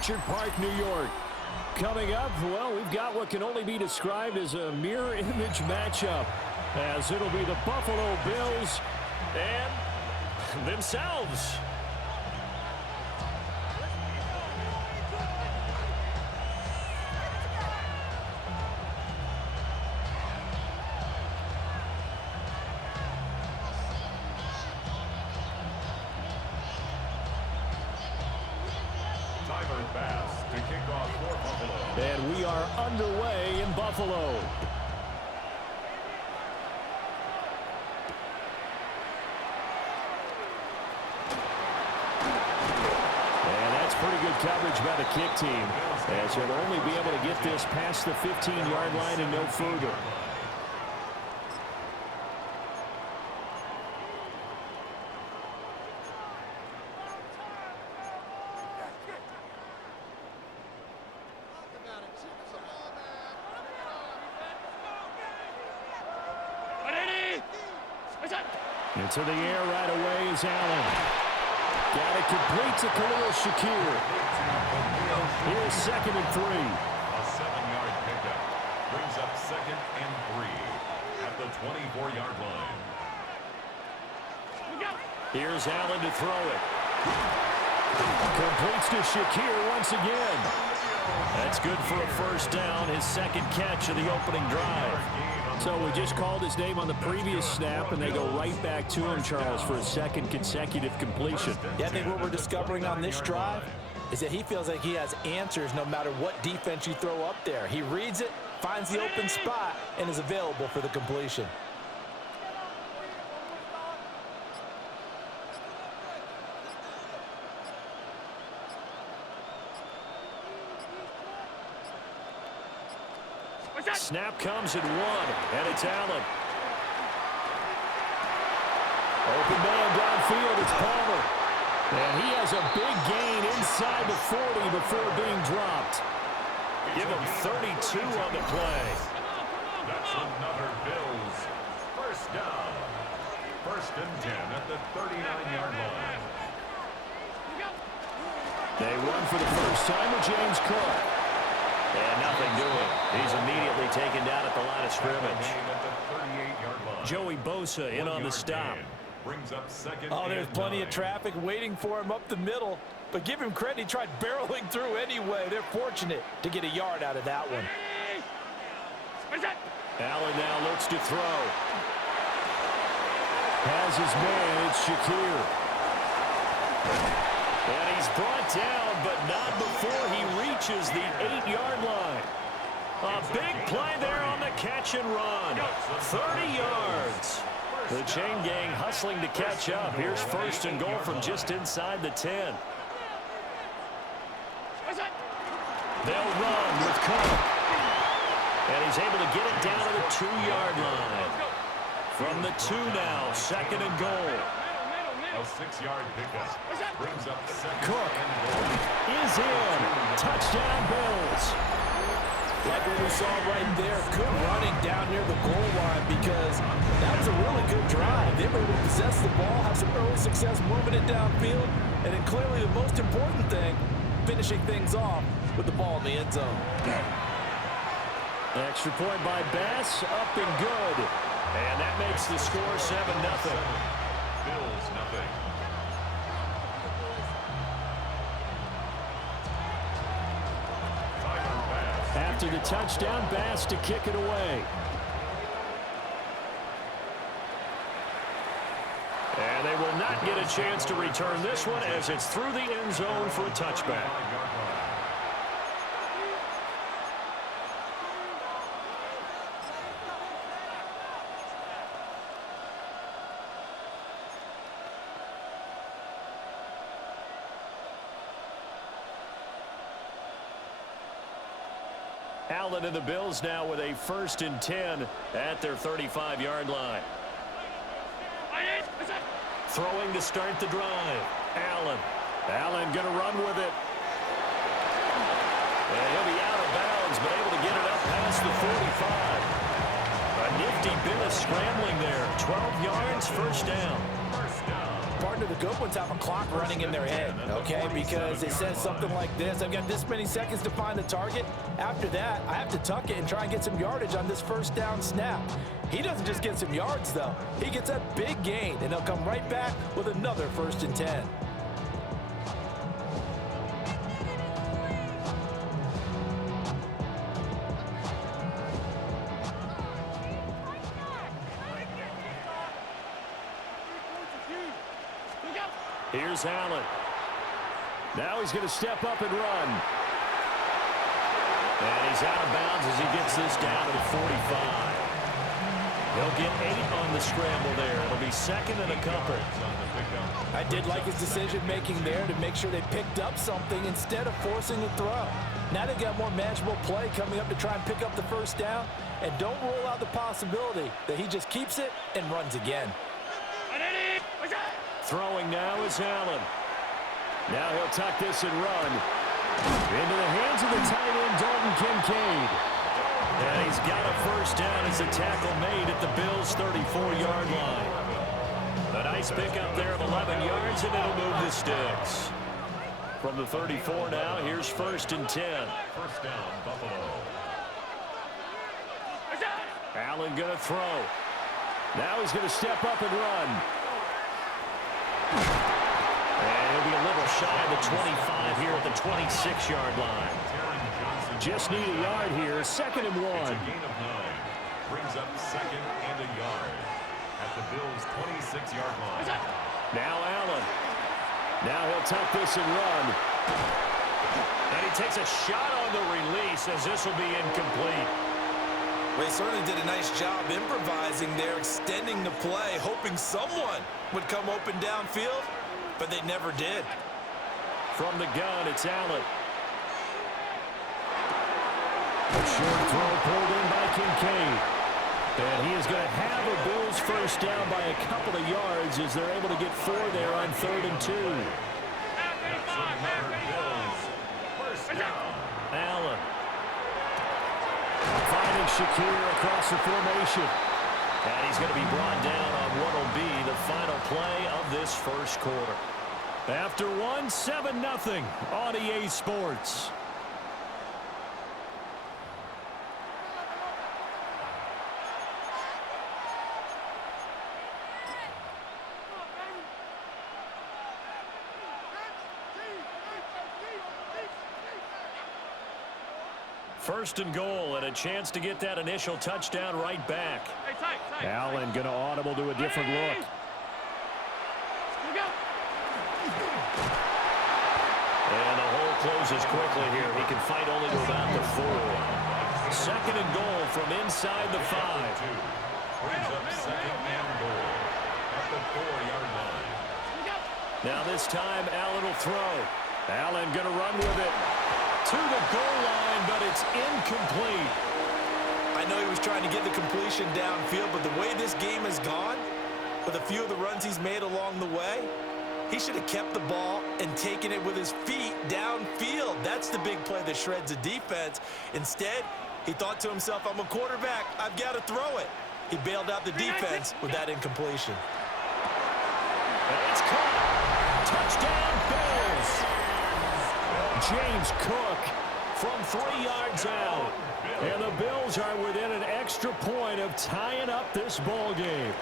Orchard Park, New York. Coming up, well, we've got what can only be described as a mirror image matchup, as it'll be the Buffalo Bills and themselves. And we are underway in Buffalo. And that's pretty good coverage by the kick team, as he'll only be able to get this past the 15-yard line and no further. Into the air right away is Allen. Got it complete to Khalil Shakir. Here's 2nd and 3. A 7-yard pickup brings up 2nd and 3 at the 24-yard line. Here's Allen to throw it. Completes to Shakir once again. That's good for a first down, his 2nd catch of the opening drive. So we just called his name on the previous snap, and they go right back to him, Charles, for a 2nd consecutive completion. Yeah, I think what we're discovering on this drive is that he feels like he has answers no matter what defense you throw up there. He reads it, finds the open spot, and is available for the completion. Snap comes at 1, and it's Allen. Open man downfield, it's Palmer. And he has a big gain inside the 40 before being dropped. Give him 32 on the play. That's another Bills first down. 1st and 10 at the 39-yard line. They run for the first time with James Cook. And nothing doing. He's immediately taken down at the line of scrimmage. Joey Bosa in on the stop. Brings up 2nd. Oh, there's plenty of traffic waiting for him up the middle. But give him credit, he tried barreling through anyway. They're fortunate to get a yard out of that one. Allen now looks to throw. Has his man, it's Shakir. And he's brought down, but not before he reaches the 8-yard line. A big play there on the catch and run. 30 yards. The chain gang hustling to catch up. Here's 1st and goal from just inside the 10. They'll run with Cook. And he's able to get it down to the 2-yard line. From the 2 now, 2nd and goal. A 6-yard pickup brings up 2nd. Cook is in. Touchdown, Bills. Like what we saw right there, Cook running down near the goal line, because that was a really good drive. They were able to possess the ball, have some early success moving it downfield, and then clearly the most important thing, finishing things off with the ball in the end zone. Extra point by Bass, up and good. And that makes the score 7-0. Bills nothing. After the touchdown, Bass to kick it away. And they will not get a chance to return this one, as it's through the end zone for a touchback. Allen and the Bills now with a 1st and 10 at their 35-yard line. Throwing to start the drive. Allen going to run with it. And he'll be out of bounds, but able to get it up past the 45. A nifty bit of scrambling there. 12 yards, 1st down. partner, the good ones have a clock running in their head, okay? Because it says something like this: I've got this many seconds to find the target. After that, I have to tuck it and try and get some yardage on this first down snap. He doesn't just get some yards, though. He gets a big gain, and he'll come right back with another 1st and 10. Here's Allen. Now he's going to step up and run. And he's out of bounds as he gets this down to the 45. He'll get 8 on the scramble there. It'll be 2nd and a couple. I did like his decision-making there to make sure they picked up something instead of forcing a throw. Now they've got more manageable play coming up to try and pick up the 1st down. And don't rule out the possibility that he just keeps it and runs again. Throwing now is Allen. Now he'll tuck this and run. Into the hands of the tight end, Dalton Kincaid. And he's got a 1st down as a tackle made at the Bills' 34-yard line. A nice pickup there of 11 yards, and it'll move the sticks. From the 34 now, here's 1st and 10. 1st down, Buffalo. Allen going to throw. Now he's going to step up and run. And he'll be a little shy of the 25 here at the 26-yard line. Just need a yard here. 2nd and 1. It's a gain of 9. Brings up 2nd and a yard at the Bills' 26-yard line. Now Allen. Now he'll tuck this and run. And he takes a shot on the release as this will be incomplete. Well, he certainly did a nice job improvising there, extending the play, hoping someone would come open downfield, but they never did. From the gun, it's Allen. A short throw pulled in by Kincaid. And he is going to have a Bills 1st down by a couple of yards as they're able to get 4 there on 3rd and 2. That's another Bills 1st down. Allen. Finding Shakir across the formation. And he's going to be brought down on what will be the final play of this 1st quarter. After 1, 7-0 on EA Sports. First and goal, and a chance to get that initial touchdown right back. Allen going to audible to a different look. And the hole closes quickly here. He can fight only to about the 4. 2nd and goal from inside the 5. Brings up 2nd and goal at the 4-yard line. Now this time Allen will throw. Allen going to run with it to the goal line, but it's incomplete. I know he was trying to get the completion downfield, but the way this game has gone, with a few of the runs he's made along the way, he should have kept the ball and taken it with his feet downfield. That's the big play that shreds a defense. Instead, he thought to himself, I'm a quarterback, I've got to throw it. He bailed out the defense with that incompletion. And it's caught. Touchdown, Bills. James Cook from 3 yards out. And the Bills are within an extra point of tying up this ball game.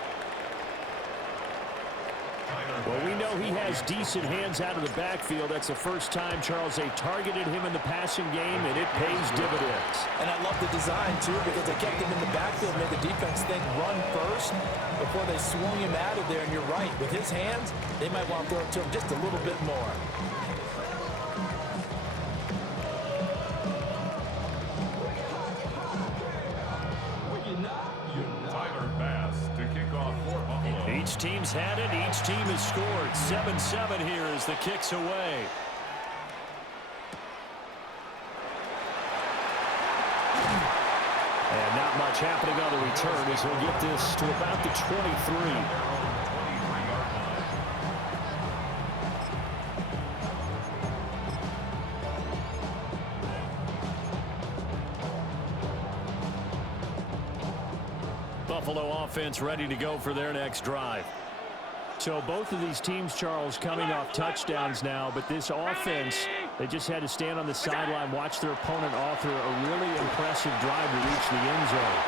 Well, we know he has decent hands out of the backfield. That's the first time, Charles, they targeted him in the passing game, and it pays dividends. And I love the design, too, because they kept him in the backfield, made the defense think run first before they swung him out of there. And you're right, with his hands, they might want to throw it to him just a little bit more. Each team's had it. Each team has scored. 7-7 here as the kick's away. And not much happening on the return as he'll get this to about the 23. Buffalo offense ready to go for their next drive. So both of these teams, Charles, coming off touchdowns now, but this offense, they just had to stand on the sideline, watch their opponent author a really impressive drive to reach the end zone.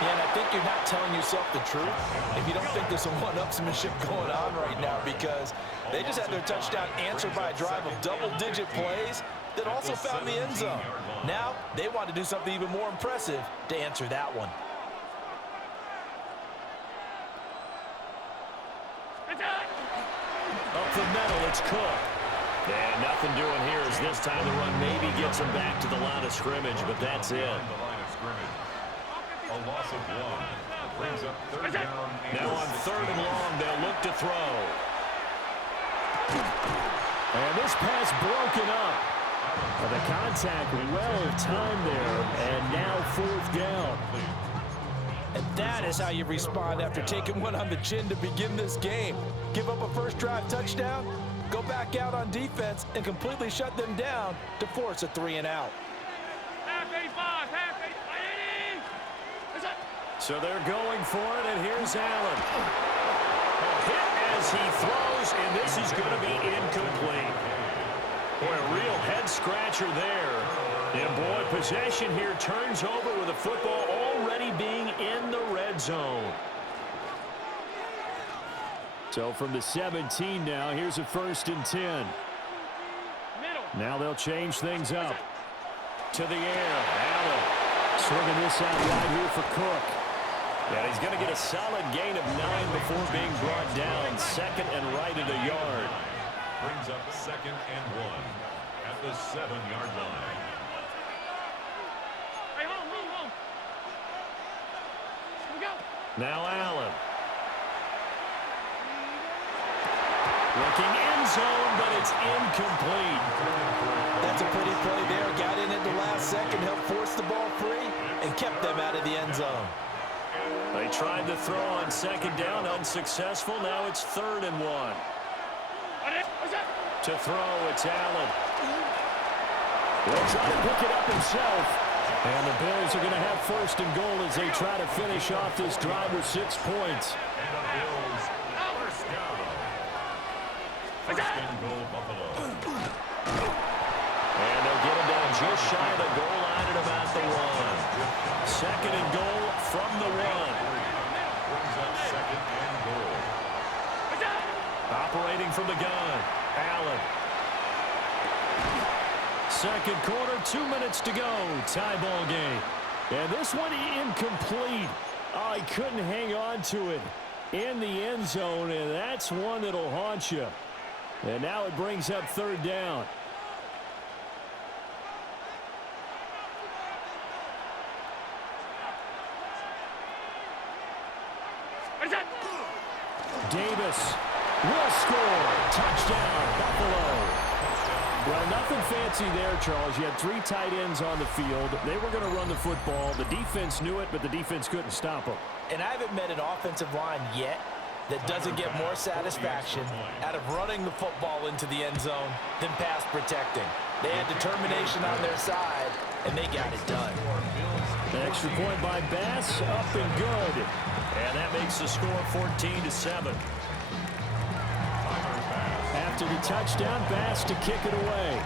Yeah, and I think you're not telling yourself the truth if you don't think there's some one-upsmanship going on right now, because they just had their touchdown answered by a drive of double-digit plays that also found the end zone. Now they want to do something even more impressive to answer that one. Up the middle, it's Cook. And nothing doing here as this time the run maybe gets him back to the line of scrimmage, but that's it. A loss of 1 brings up third down. Now on 3rd and long, they'll look to throw. And this pass broken up. The contact well timed there, and now 4th down. And that is how you respond after taking one on the chin to begin this game. Give up a first drive touchdown, go back out on defense, and completely shut them down to force a 3-and-out. So they're going for it, and here's Allen. A hit as he throws, and this is going to be incomplete. Boy, a real head-scratcher there. And, boy, possession here turns over with the football already being in the red zone. So from the 17 now, here's a 1st and 10. Now they'll change things up. To the air, Allen swinging this out right here for Cook. And he's going to get a solid gain of 9 before being brought down. 2nd and right at a yard. Brings up 2nd and 1 at the 7-yard line. Now Allen. Looking end zone, but it's incomplete. That's a pretty play there. Got in at the last second, helped force the ball free, and kept them out of the end zone. They tried to throw on 2nd down, unsuccessful. Now it's 3rd and 1. To throw, it's Allen. He'll try to pick it up himself. And the Bills are going to have 1st and goal as they try to finish off this drive with 6 points. And the Bills, first down. 1st and goal, Buffalo. And they'll get him down just shy of the goal line at about the 1. 2nd and goal from the 1. Brings up 2nd and goal. Operating from the gun, Allen. 2nd quarter, 2 minutes to go. Tie ball game. And this one incomplete. Oh, he couldn't hang on to it in the end zone, and that's one that'll haunt you. And now it brings up 3rd down. Davis will score. Touchdown, Buffalo. Well, nothing fancy there, Charles. You had 3 tight ends on the field. They were going to run the football. The defense knew it, but the defense couldn't stop them. And I haven't met an offensive line yet that doesn't get more satisfaction out of running the football into the end zone than pass protecting. They had determination on their side, and they got it done. An extra point by Bass, up and good. And that makes the score 14-7. After the touchdown, Bass to kick it away.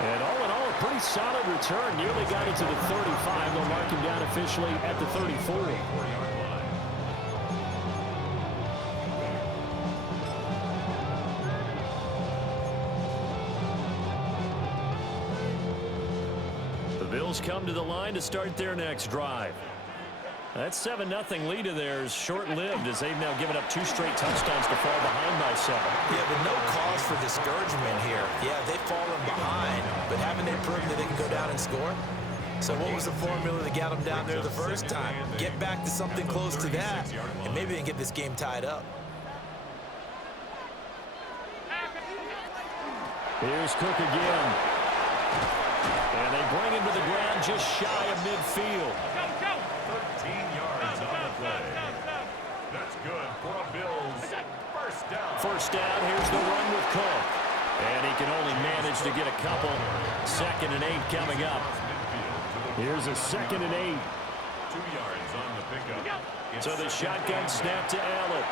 And all in all, a pretty solid return. Nearly got it to the 35. They'll mark him down officially at the 34. Come to the line to start their next drive. That 7-0 lead of theirs short-lived as they've now given up 2 straight touchdowns to fall behind by 7. Yeah, but no cause for discouragement here. Yeah, they've fallen behind, but haven't they proven that they can go down and score? So what was the formula that got them down there the first time? Get back to something close to that, and maybe they can get this game tied up. Here's Cook again. And they bring him to the ground just shy of midfield. 13 yards on the play. That's good for a Bills. First down. First down, here's the run with Cook. And he can only manage to get a couple. 2nd and 8 coming up. Here's a 2nd and 8. 2 yards on the pickup. So the shotgun snap to Allen.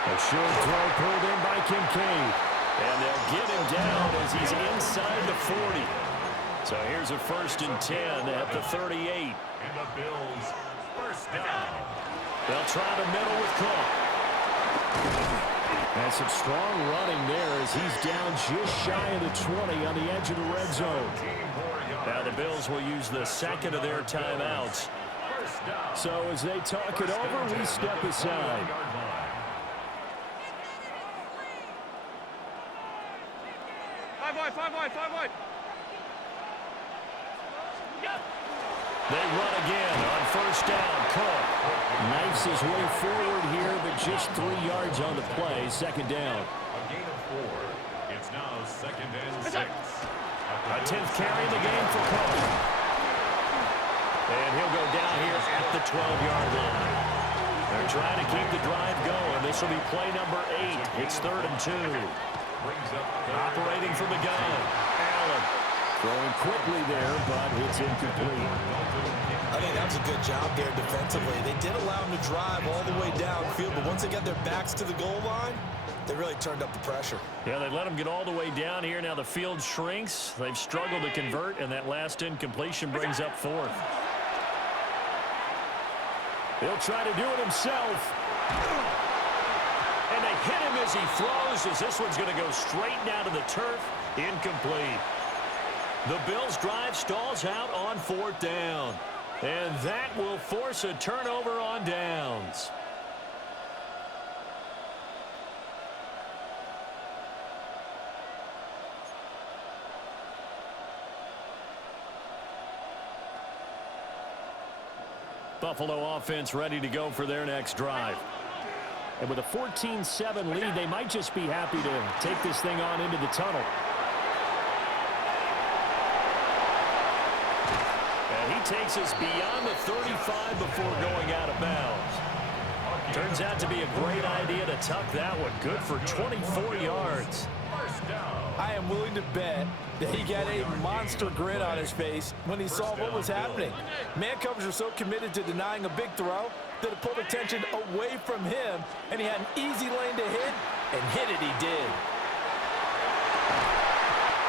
A short throw pulled in by Kincaid. And they'll get him down as he's inside the 40. So here's a 1st and 10 at the 38. And the Bills first down. They'll try the middle with Cook. And some strong running there as he's down just shy of the 20 on the edge of the red zone. Now the Bills will use the 2nd of their timeouts. So as they talk it over, we step aside. Five wide. They run again on 1st down. Cook knifes his way forward here, but just 3 yards on the play. 2nd down. A gain of 4. It's now 2nd and 6. A 10th carry in the game for Cook. And he'll go down here at the 12-yard line. They're trying to keep the drive going. This will be play number 8. It's 3rd and 2. Operating from the gun. Allen throwing quickly there, but it's incomplete. I think that was a good job there defensively. They did allow him to drive all the way downfield, but once they got their backs to the goal line, they really turned up the pressure. Yeah, they let him get all the way down here. Now the field shrinks. They've struggled to convert, and that last incompletion brings up 4th. He'll try to do it himself. And they hit him as he throws, as this one's going to go straight down to the turf. Incomplete. The Bills' drive stalls out on 4th down. And that will force a turnover on downs. Buffalo offense ready to go for their next drive. And with a 14-7 lead, they might just be happy to take this thing on into the tunnel. And he takes us beyond the 35 before going out of bounds. Turns out to be a great idea to tuck that one. Good for 24 yards. I am willing to bet that he got a monster grin on his face when he saw what was happening. Man covers are so committed to denying a big throw that it pulled attention away from him, and he had an easy lane to hit, and hit it he did.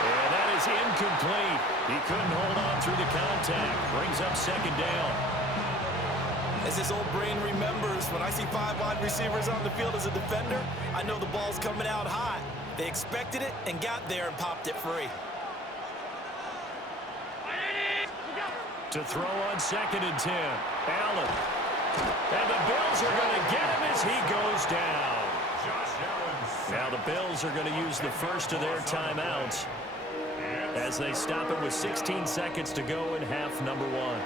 And that is incomplete. He couldn't hold on through the contact. Brings up 2nd down. As his old brain remembers, when I see 5 wide receivers on the field as a defender, I know the ball's coming out hot. They expected it and got there and popped it free. To throw on 2nd and 10. Allen. And the Bills are going to get him as he goes down. Now the Bills are going to use the 1st of their timeouts as they stop it with 16 seconds to go in half number 1.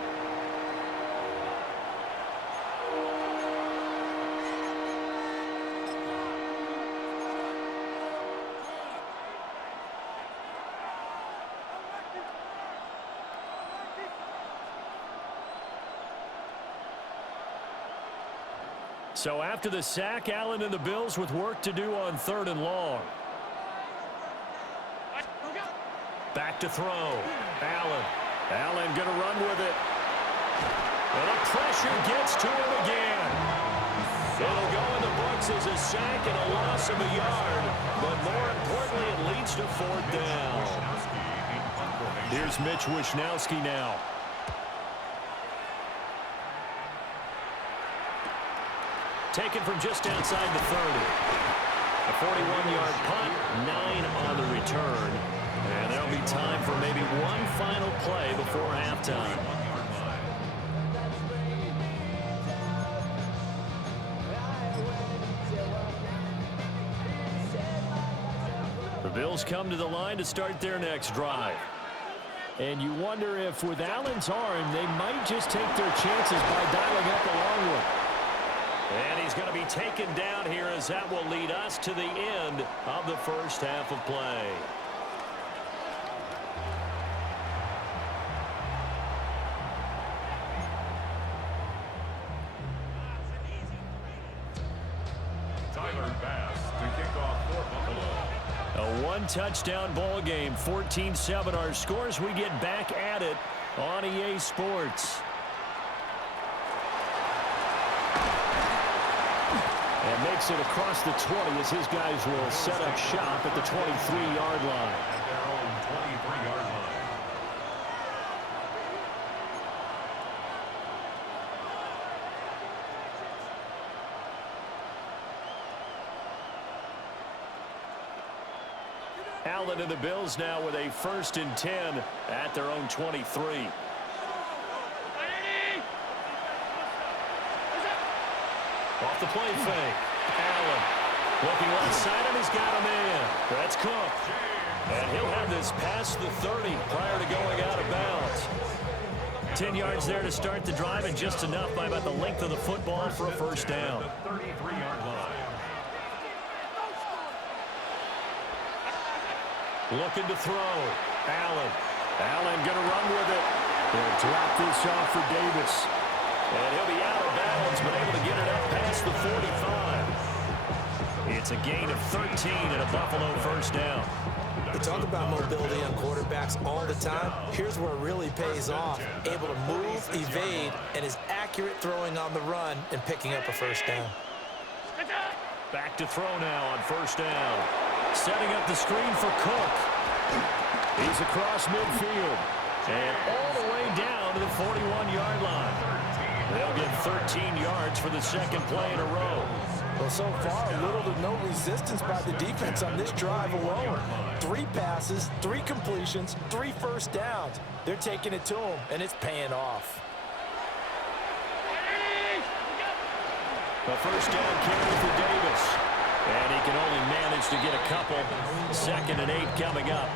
So after the sack, Allen and the Bills with work to do on 3rd and long. Back to throw. Allen. Allen going to run with it. And the pressure gets to him again. It'll go in the books as a sack and a loss of a yard. But more importantly, it leads to 4th down. Here's Mitch Wishnowsky now. Taken from just outside the 30. A 41-yard punt, 9 on the return. And there'll be time for maybe one final play before halftime. The Bills come to the line to start their next drive. And you wonder if with Allen's arm, they might just take their chances by dialing up a long one. And he's going to be taken down here as that will lead us to the end of the first half of play. Tyler Bass to kick off for Buffalo. A one-touchdown ball game, 14-7 our scores. We get back at it on EA Sports. And makes it across the 20 as his guys will set up shop at the 23-yard line. At their own 23-yard line. Allen and the Bills now with a 1st and 10 at their own 23. Off the play fake. Allen looking left side, and he's got a man. That's Cook. And he'll have this past the 30 prior to going out of bounds. 10 yards there to start the drive, and just enough by about the length of the football for a first down. The 33-yard line. Looking to throw. Allen. Allen going to run with it. He'll drop this off for Davis. And he'll be out of bounds, but able to get it up past the 45. It's a gain of 13 and a Buffalo first down. We talk about mobility on quarterbacks all the time. Here's where it really pays off. Able to move, evade, and is accurate throwing on the run and picking up a first down. Back to throw now on first down. Setting up the screen for Cook. He's across midfield. And all the way down to the 41-yard line. They'll get 13 yards for the second play in a row. Well, so far, little to no resistance by the defense on this drive alone. 3 passes, 3 completions, 3 first downs. They're taking it to them, and it's paying off. A first down carry for Davis. And he can only manage to get a couple. 2nd and 8 coming up.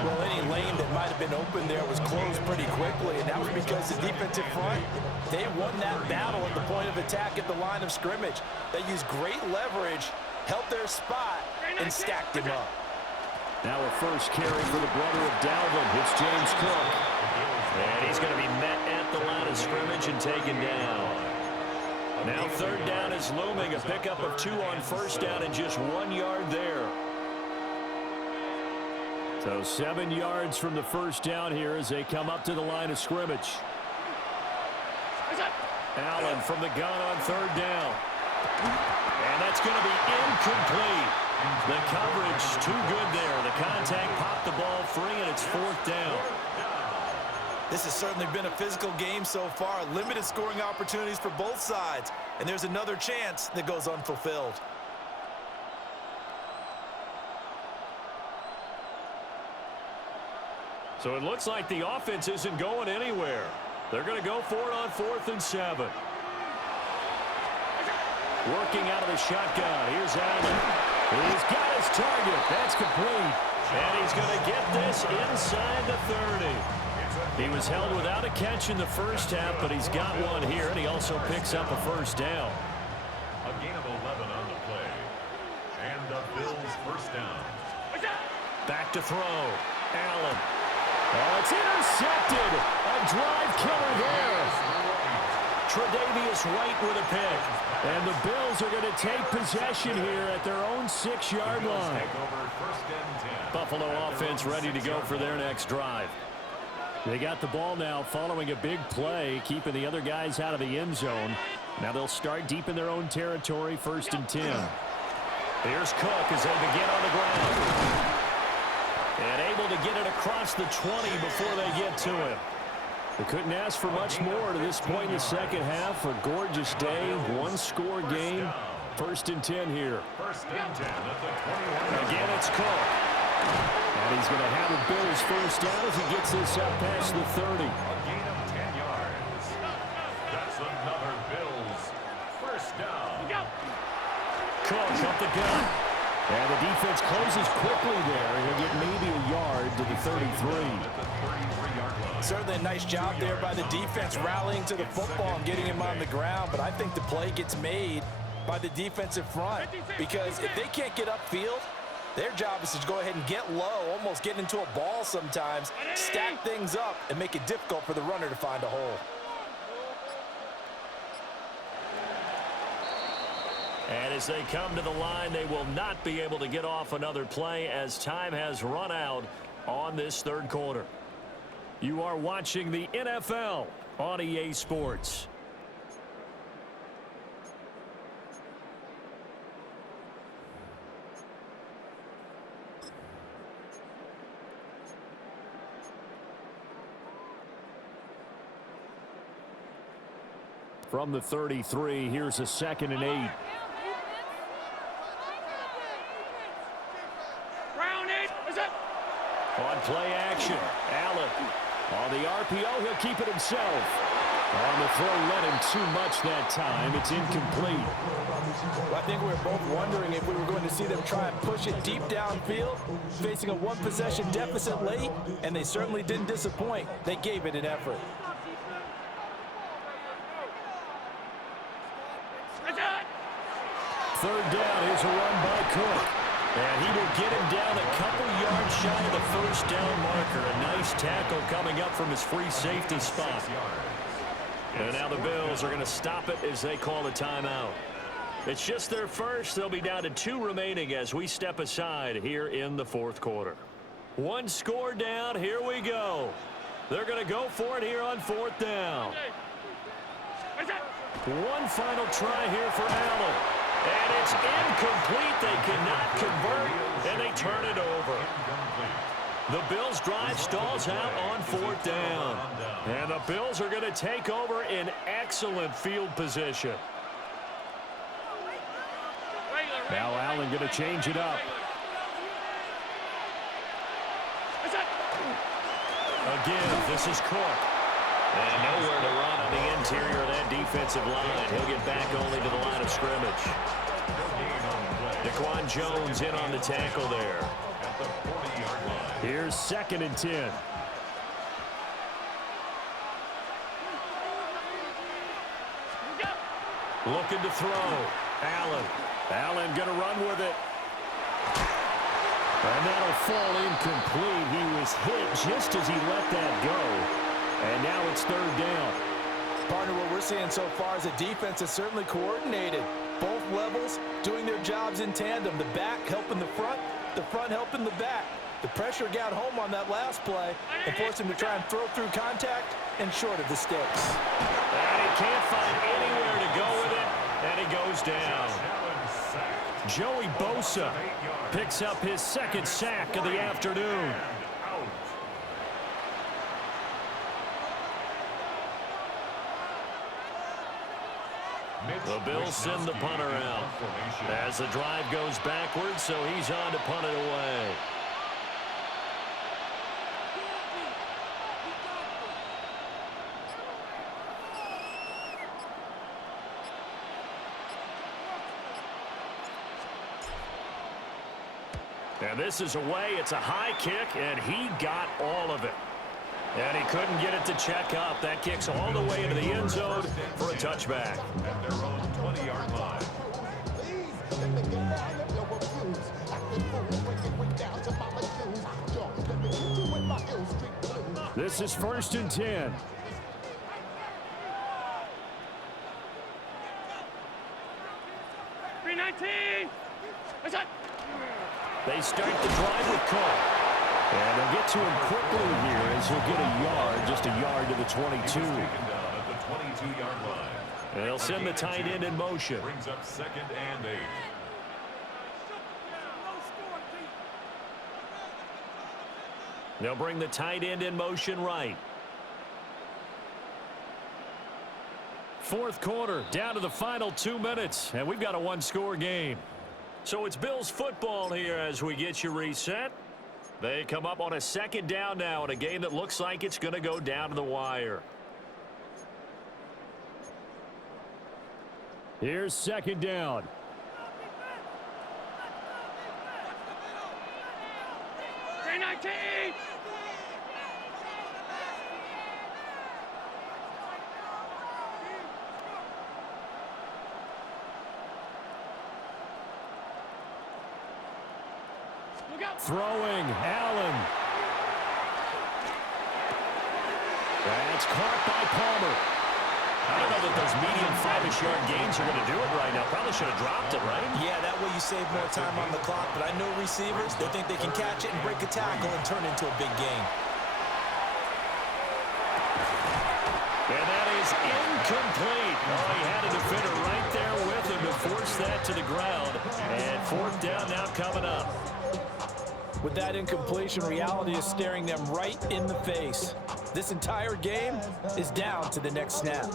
Well, any lane that might have been open there was closed pretty quickly, and that was because the defensive front, they won that battle at the point of attack at the line of scrimmage. They used great leverage, held their spot, and stacked him up. Now a first carry for the brother of Dalvin. It's James Cook. And he's going to be met at the line of scrimmage and taken down. Now 3rd down is looming. A pickup of 2 on first down and just 1 yard there. So 7 yards from the first down here as they come up to the line of scrimmage. Allen from the gun on 3rd down. And that's going to be incomplete. The coverage too good there. The contact popped the ball free, and it's 4th down. This has certainly been a physical game so far. Limited scoring opportunities for both sides. And there's another chance that goes unfulfilled. So it looks like the offense isn't going anywhere. They're going to go for it on 4th and 7. Working out of the shotgun. Here's Allen. He's got his target. That's complete. And he's going to get this inside the 30. He was held without a catch in the first half, but he's got one here, and he also picks up a first down. A gain of 11 on the play. And the Bills first down. Back to throw. Allen. Oh, it's intercepted. A drive killer there. Tre'Davious White with a pick. And the Bills are going to take possession here at their own 6-yard line. Buffalo offense ready to go for their next drive. They got the ball now following a big play, keeping the other guys out of the end zone. Now they'll start deep in their own territory, 1st and 10. Here's Cook as they begin on the ground. And able to get it across the 20 before they get to him. They couldn't ask for much more to this point in the second half. A gorgeous day, 1-score game. 1st and 10 here. 1st and 10 at the 21. Again, it's Cook. And he's going to have a Bills first down as he gets this up past the 30. A gain of 10 yards. That's another Bills first down. Cook up the gun. And the defense closes quickly there. He'll get maybe a yard to the 33. Certainly a nice job there by the defense rallying to the football and getting him on the ground, but I think the play gets made by the defensive front because if they can't get upfield, their job is to go ahead and get low, almost get into a ball sometimes, stack things up, and make it difficult for the runner to find a hole. And as they come to the line, they will not be able to get off another play as time has run out on this third quarter. You are watching the NFL on EA Sports. From the 33, here's a 2nd and 8. On play action, Allen. On the RPO, he'll keep it himself. On the throw, led him too much that time. It's incomplete. Well, I think we were both wondering if we were going to see them try and push it deep downfield, facing a one-possession deficit late, and they certainly didn't disappoint. They gave it an effort. Third down, here's a run by Cook. And he will get him down a couple yards shy of the first down marker. A nice tackle coming up from his free safety spot. And now the Bills are going to stop it as they call a timeout. It's just their first. They'll be down to 2 remaining as we step aside here in the fourth quarter. 1 score down. Here we go. They're going to go for it here on 4th down. One final try here for Allen. And it's incomplete. They cannot convert, and they turn it over. The Bills' drive stalls out on 4th down. And the Bills are going to take over in excellent field position. Now Allen going to change it up. Again, this is Cook. And nowhere to run on the interior of that defensive line. He'll get back only to the line of scrimmage. Daquan Jones in on the tackle there. Here's 2nd and 10. Looking to throw. Allen going to run with it. And that'll fall incomplete. He was hit just as he let that go. And now it's 3rd down. Partner, what we're seeing so far is the defense is certainly coordinated. Both levels doing their jobs in tandem. The back helping the front helping the back. The pressure got home on that last play and forced him to try and throw through contact and short of the sticks. And he can't find anywhere to go with it, and he goes down. Joey Bosa picks up his 2nd sack of the afternoon. The Bills send the punter out as the drive goes backwards, so he's on to punt it away. And this is away. It's a high kick, and he got all of it. And he couldn't get it to check up. That kicks all the way into the end zone for a touchback. At their own 20-yard line. This is 1st and 10. They start the drive with Cook. And they'll get to him quickly here as he'll get a yard, just a yard to the 22. At the 22-yard line. And they'll send the tight end in motion. Brings up 2nd and 8. They'll bring the tight end in motion right. 4th quarter, down to the final 2 minutes, and we've got a 1-score game. So it's Bills football here as we get you reset. They come up on a 2nd down now in a game that looks like it's going to go down to the wire. Here's 2nd down. Throwing, Allen. That's caught by Palmer. I don't know that those medium 5-ish yard gains are going to do it right now. Probably should have dropped it, right? Yeah, that way you save more time on the clock. But I know receivers, they think they can catch it and break a tackle and turn it into a big gain. And that is incomplete. Oh, he had a defender right there with him to force that to the ground. And fourth down now coming up. With that incompletion, reality is staring them right in the face. This entire game is down to the next snap.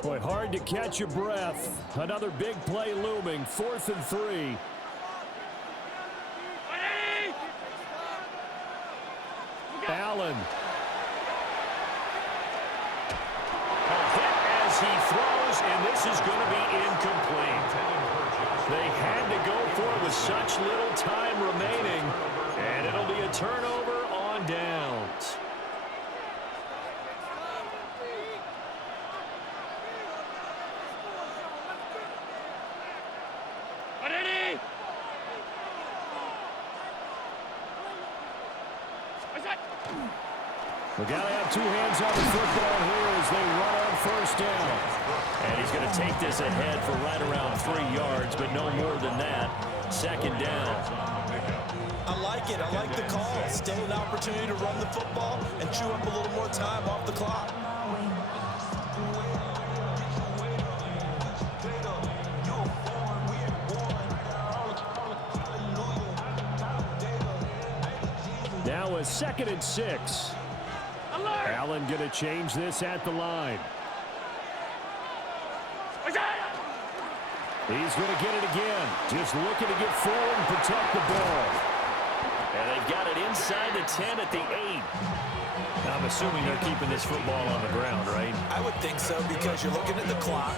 Boy, hard to catch your breath. Another big play looming. 4th and 3. Allen. He throws, and this is going to be incomplete. They had to go for it with such little time remaining, and it'll be a turnover on downs. We got to have two hands on the football here as they run on first down. And he's going to take this ahead for right around 3 yards, but no more than that. Second down. I like it. I like the call. Still an opportunity to run the football and chew up a little more time off the clock. Now a 2nd and 6. Allen going to change this at the line. He's going to get it again. Just looking to get forward and protect the ball. And they've got it inside the 10 at the 8. I'm assuming they're keeping this football on the ground, right? I would think so because you're looking at the clock.